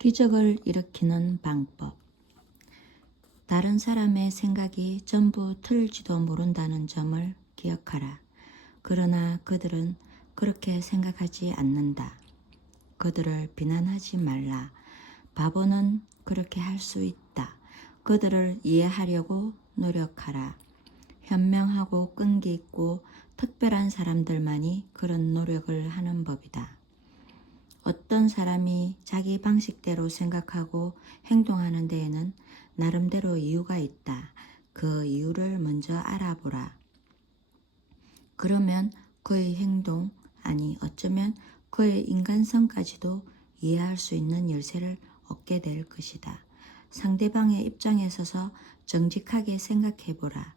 기적을 일으키는 방법. 다른 사람의 생각이 전부 틀릴지도 모른다는 점을 기억하라. 그러나 그들은 그렇게 생각하지 않는다. 그들을 비난하지 말라. 바보는 그렇게 할 수 있다. 그들을 이해하려고 노력하라. 현명하고 끈기 있고 특별한 사람들만이 그런 노력을 하는 법이다. 어떤 사람이 자기 방식대로 생각하고 행동하는 데에는 나름대로 이유가 있다. 그 이유를 먼저 알아보라. 그러면 그의 행동, 아니 어쩌면 그의 인간성까지도 이해할 수 있는 열쇠를 얻게 될 것이다. 상대방의 입장에 서서 정직하게 생각해보라.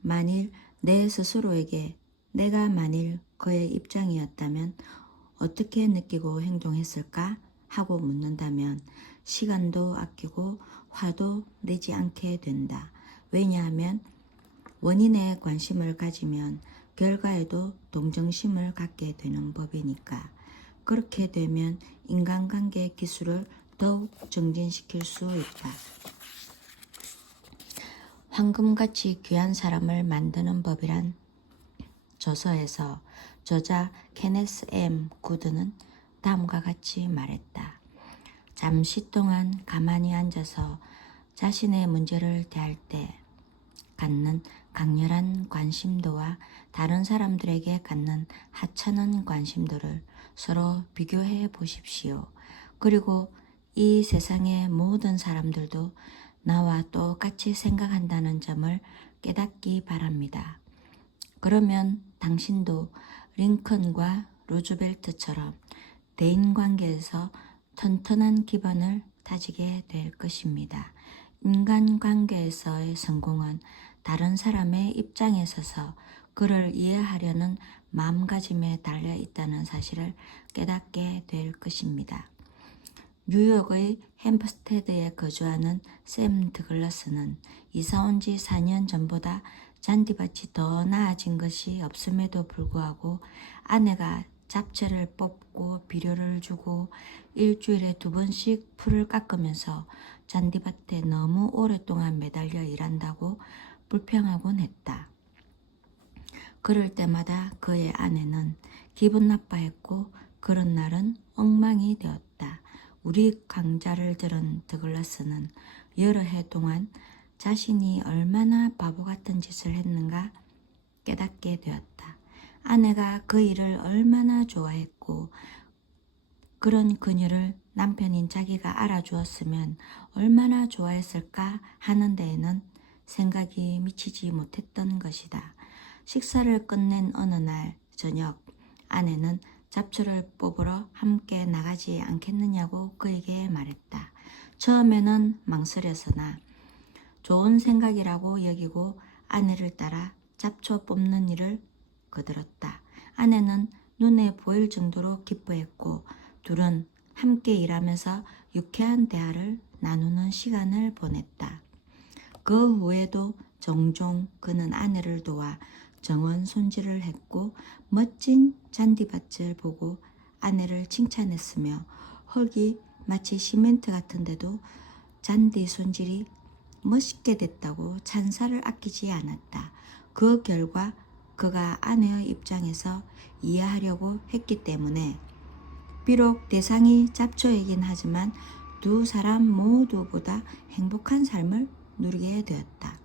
만일 내 스스로에게 내가 만일 그의 입장이었다면 어떻게 느끼고 행동했을까 하고 묻는다면 시간도 아끼고 화도 내지 않게 된다. 왜냐하면 원인에 관심을 가지면 결과에도 동정심을 갖게 되는 법이니까. 그렇게 되면 인간관계 기술을 더욱 정진시킬 수 있다. 황금같이 귀한 사람을 만드는 법이란 저서에서 저자 케네스 M. 구드는 다음과 같이 말했다. 잠시 동안 가만히 앉아서 자신의 문제를 대할 때 갖는 강렬한 관심도와 다른 사람들에게 갖는 하찮은 관심도를 서로 비교해 보십시오. 그리고 이 세상의 모든 사람들도 나와 똑같이 생각한다는 점을 깨닫기 바랍니다. 그러면 당신도 링컨과 루즈벨트처럼 대인관계에서 튼튼한 기반을 다지게 될 것입니다. 인간관계에서의 성공은 다른 사람의 입장에 서서 그를 이해하려는 마음가짐에 달려 있다는 사실을 깨닫게 될 것입니다. 뉴욕의 햄프스테드에 거주하는 샘 드글라스는 이사온 지 4년 전보다 잔디밭이 더 나아진 것이 없음에도 불구하고 아내가 잡채를 뽑고 비료를 주고 일주일에 2번씩 풀을 깎으면서 잔디밭에 너무 오랫동안 매달려 일한다고 불평하곤 했다. 그럴 때마다 그의 아내는 기분 나빠했고 그런 날은 엉망이 되었다. 우리 강좌를 들은 드글라스는 여러 해 동안 자신이 얼마나 바보 같은 짓을 했는가 깨닫게 되었다. 아내가 그 일을 얼마나 좋아했고 그런 그녀를 남편인 자기가 알아주었으면 얼마나 좋아했을까 하는 데에는 생각이 미치지 못했던 것이다. 식사를 끝낸 어느 날 저녁 아내는 잡초를 뽑으러 함께 나가지 않겠느냐고 그에게 말했다. 처음에는 망설였으나 좋은 생각이라고 여기고 아내를 따라 잡초 뽑는 일을 거들었다. 아내는 눈에 보일 정도로 기뻐했고 둘은 함께 일하면서 유쾌한 대화를 나누는 시간을 보냈다. 그 후에도 종종 그는 아내를 도와 정원 손질을 했고 멋진 잔디밭을 보고 아내를 칭찬했으며 흙이 마치 시멘트 같은데도 잔디 손질이 멋있게 됐다고 찬사를 아끼지 않았다. 그 결과 그가 아내의 입장에서 이해하려고 했기 때문에 비록 대상이 잡초이긴 하지만 두 사람 모두보다 행복한 삶을 누리게 되었다.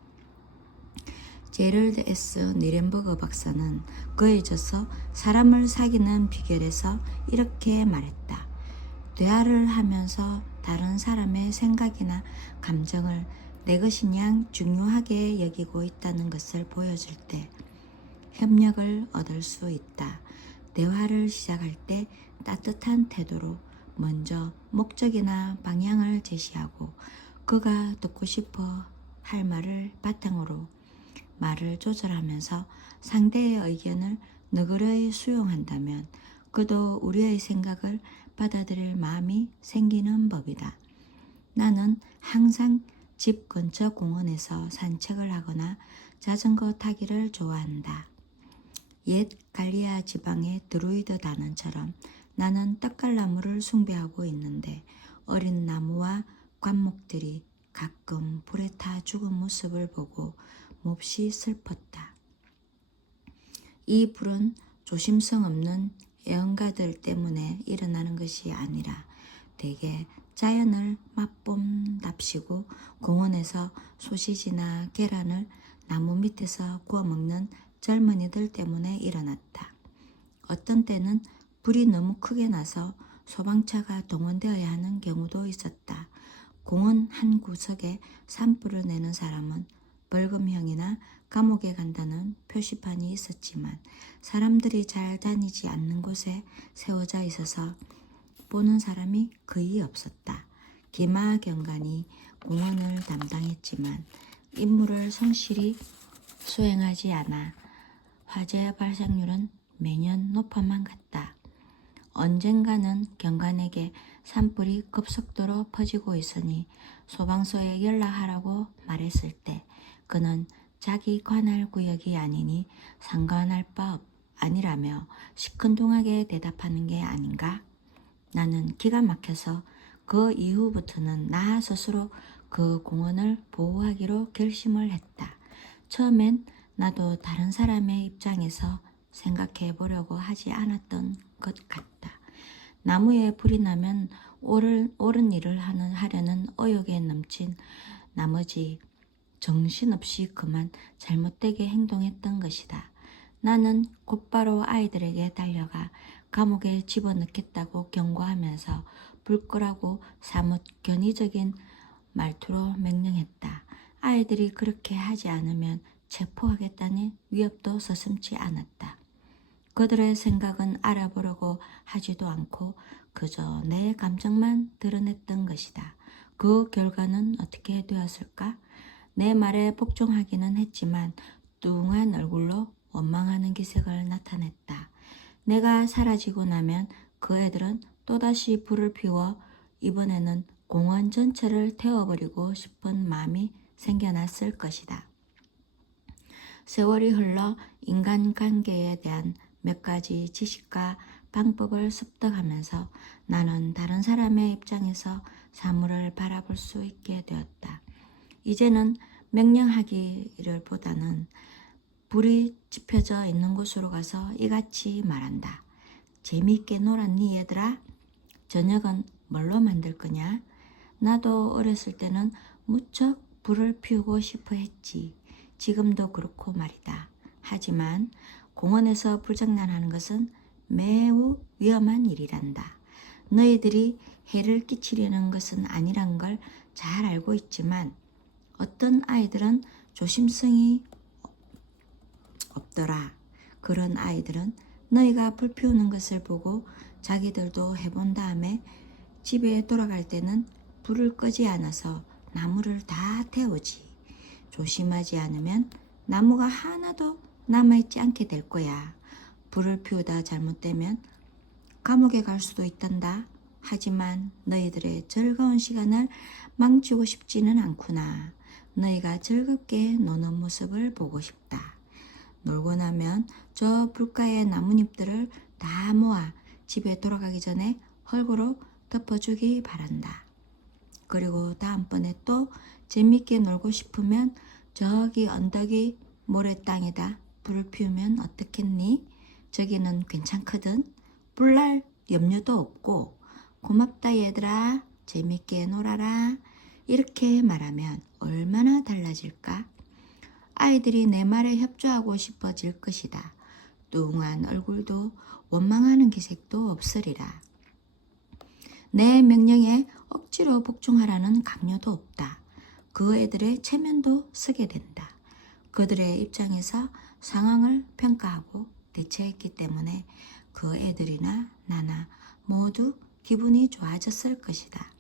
제럴드 S. 니렌버그 박사는 그의 저서 사람을 사귀는 비결에서 이렇게 말했다. 대화를 하면서 다른 사람의 생각이나 감정을 내 것인 양 중요하게 여기고 있다는 것을 보여줄 때 협력을 얻을 수 있다. 대화를 시작할 때 따뜻한 태도로 먼저 목적이나 방향을 제시하고 그가 듣고 싶어 할 말을 바탕으로 말을 조절하면서 상대의 의견을 너그러이 수용한다면 그도 우리의 생각을 받아들일 마음이 생기는 법이다. 나는 항상 집 근처 공원에서 산책을 하거나 자전거 타기를 좋아한다. 옛 갈리아 지방의 드루이드 단원처럼 나는 떡갈나무를 숭배하고 있는데 어린 나무와 관목들이 가끔 불에 타 죽은 모습을 보고 몹시 슬펐다. 이 불은 조심성 없는 애언가들 때문에 일어나는 것이 아니라 대개 자연을 맛본답시고 공원에서 소시지나 계란을 나무 밑에서 구워 먹는 젊은이들 때문에 일어났다. 어떤 때는 불이 너무 크게 나서 소방차가 동원되어야 하는 경우도 있었다. 공원 한 구석에 산불을 내는 사람은 벌금형이나 감옥에 간다는 표시판이 있었지만 사람들이 잘 다니지 않는 곳에 세워져 있어서 보는 사람이 거의 없었다. 기마경관이 공원을 담당했지만 임무를 성실히 수행하지 않아 화재 발생률은 매년 높아만 갔다. 언젠가는 경관에게 산불이 급속도로 퍼지고 있으니 소방서에 연락하라고 말했을 때 그는 자기 관할 구역이 아니니 상관할 바 아니라며 시큰둥하게 대답하는 게 아닌가? 나는 기가 막혀서 그 이후부터는 나 스스로 그 공원을 보호하기로 결심을 했다. 처음엔 나도 다른 사람의 입장에서 생각해 보려고 하지 않았던 것 같다. 나무에 불이 나면 옳은 일을 하려는 의욕에 넘친 나머지 정신없이 그만 잘못되게 행동했던 것이다. 나는 곧바로 아이들에게 달려가 감옥에 집어넣겠다고 경고하면서 불 끄라고 사뭇 견의적인 말투로 명령했다. 아이들이 그렇게 하지 않으면 체포하겠다는 위협도 서슴지 않았다. 그들의 생각은 알아보려고 하지도 않고 그저 내 감정만 드러냈던 것이다. 그 결과는 어떻게 되었을까? 내 말에 복종하기는 했지만 뚱한 얼굴로 원망하는 기색을 나타냈다. 내가 사라지고 나면 그 애들은 또다시 불을 피워 이번에는 공원 전체를 태워버리고 싶은 마음이 생겨났을 것이다. 세월이 흘러 인간관계에 대한 몇 가지 지식과 방법을 습득하면서 나는 다른 사람의 입장에서 사물을 바라볼 수 있게 되었다. 이제는 명령하기를 보다는 불이 지펴져 있는 곳으로 가서 이같이 말한다. 재미있게 놀았니 얘들아? 저녁은 뭘로 만들 거냐? 나도 어렸을 때는 무척 불을 피우고 싶어 했지. 지금도 그렇고 말이다. 하지만 공원에서 불장난하는 것은 매우 위험한 일이란다. 너희들이 해를 끼치려는 것은 아니란 걸 잘 알고 있지만 어떤 아이들은 조심성이 없더라. 그런 아이들은 너희가 불 피우는 것을 보고 자기들도 해본 다음에 집에 돌아갈 때는 불을 끄지 않아서 나무를 다 태우지. 조심하지 않으면 나무가 하나도 남아있지 않게 될 거야. 불을 피우다 잘못되면 감옥에 갈 수도 있단다. 하지만 너희들의 즐거운 시간을 망치고 싶지는 않구나. 너희가 즐겁게 노는 모습을 보고 싶다. 놀고 나면 저 불가의 나뭇잎들을 다 모아 집에 돌아가기 전에 헐고로 덮어주기 바란다. 그리고 다음번에 또 재밌게 놀고 싶으면 저기 언덕이 모래땅에다 불을 피우면 어떻겠니? 저기는 괜찮거든. 불날 염려도 없고. 고맙다 얘들아. 재밌게 놀아라. 이렇게 말하면 얼마나 달라질까? 아이들이 내 말에 협조하고 싶어질 것이다. 뚱한 얼굴도 원망하는 기색도 없으리라. 내 명령에 억지로 복종하라는 강요도 없다. 그 애들의 체면도 서게 된다. 그들의 입장에서 상황을 평가하고 대처했기 때문에 그 애들이나 나나 모두 기분이 좋아졌을 것이다.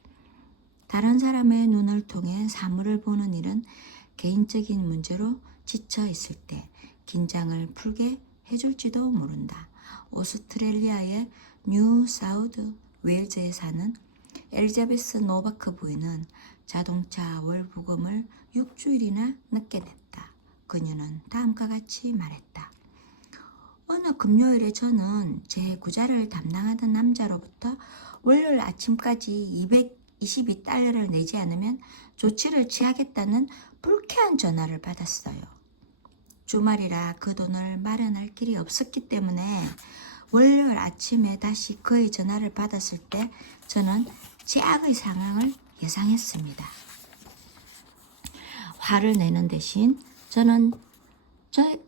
다른 사람의 눈을 통해 사물을 보는 일은 개인적인 문제로 지쳐 있을 때 긴장을 풀게 해줄지도 모른다. 오스트레일리아의 뉴 사우드 웨일즈에 사는 엘자베스 노바크 부인은 자동차 월 부금을 6주일이나 늦게 냈다. 그녀는 다음과 같이 말했다. 어느 금요일에 저는 제 구자를 담당하던 남자로부터 월요일 아침까지 22달러를 내지 않으면 조치를 취하겠다는 불쾌한 전화를 받았어요. 주말이라 그 돈을 마련할 길이 없었기 때문에 월요일 아침에 다시 그의 전화를 받았을 때 저는 최악의 상황을 예상했습니다. 화를 내는 대신 저는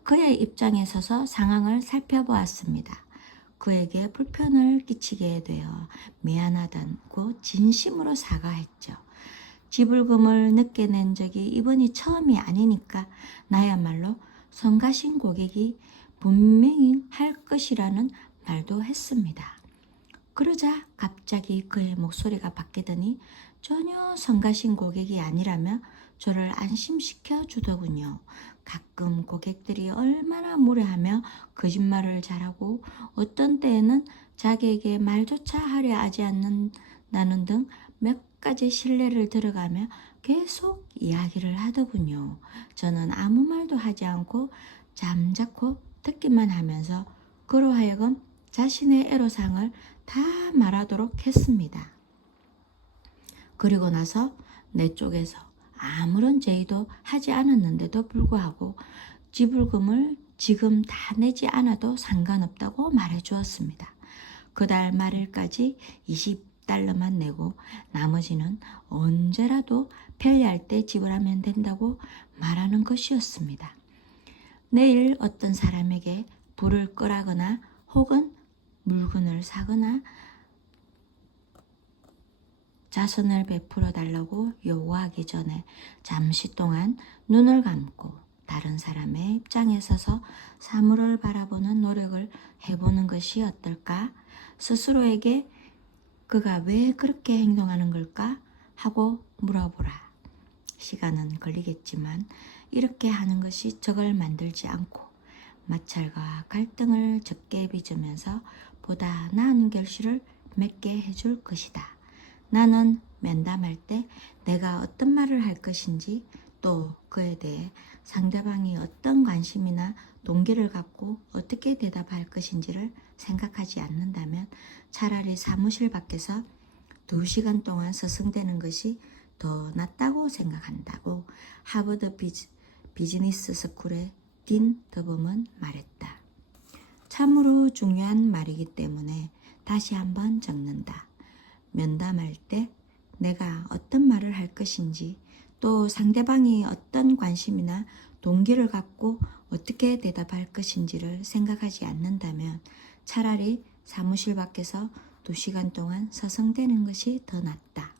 그의 입장에 서서 상황을 살펴보았습니다. 그에게 불편을 끼치게 되어 미안하다고 진심으로 사과했죠. 지불금을 늦게 낸 적이 이번이 처음이 아니니까 나야말로 성가신 고객이 분명히 할 것이라는 말도 했습니다. 그러자 갑자기 그의 목소리가 바뀌더니 전혀 성가신 고객이 아니라며 저를 안심시켜 주더군요. 가끔 고객들이 얼마나 무례하며 거짓말을 잘하고 어떤 때에는 자기에게 말조차 하려 하지 않는다는 등 몇 가지 신뢰를 들어가며 계속 이야기를 하더군요. 저는 아무 말도 하지 않고 잠자코 듣기만 하면서 그로 하여금 자신의 애로사항을 다 말하도록 했습니다. 그리고 나서 내 쪽에서 아무런 제의도 하지 않았는데도 불구하고 지불금을 지금 다 내지 않아도 상관없다고 말해 주었습니다. 그달 말일까지 20달러만 내고 나머지는 언제라도 편리할 때 지불하면 된다고 말하는 것이었습니다. 내일 어떤 사람에게 불을 끄라거나 혹은 물건을 사거나 자선을 베풀어 달라고 요구하기 전에 잠시 동안 눈을 감고 다른 사람의 입장에 서서 사물을 바라보는 노력을 해보는 것이 어떨까? 스스로에게 그가 왜 그렇게 행동하는 걸까? 하고 물어보라. 시간은 걸리겠지만 이렇게 하는 것이 적을 만들지 않고 마찰과 갈등을 적게 빚으면서 보다 나은 결실을 맺게 해줄 것이다. 나는 면담할 때 내가 어떤 말을 할 것인지 또 그에 대해 상대방이 어떤 관심이나 동기를 갖고 어떻게 대답할 것인지를 생각하지 않는다면 차라리 사무실 밖에서 2시간 동안 서성대는 것이 더 낫다고 생각한다고 하버드 비즈니스 스쿨의 딘 더범은 말했다. 참으로 중요한 말이기 때문에 다시 한번 적는다. 면담할 때 내가 어떤 말을 할 것인지 또 상대방이 어떤 관심이나 동기를 갖고 어떻게 대답할 것인지를 생각하지 않는다면 차라리 사무실 밖에서 2시간 동안 서성대는 것이 더 낫다.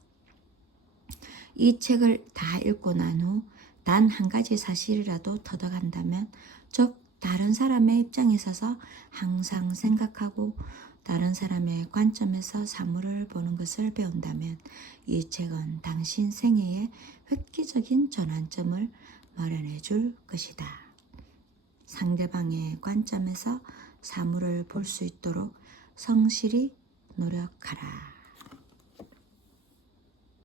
이 책을 다 읽고 난 후 단 한 가지 사실이라도 터득한다면 즉 다른 사람의 입장에 서서 항상 생각하고 다른 사람의 관점에서 사물을 보는 것을 배운다면 이 책은 당신 생애에 획기적인 전환점을 마련해 줄 것이다. 상대방의 관점에서 사물을 볼 수 있도록 성실히 노력하라.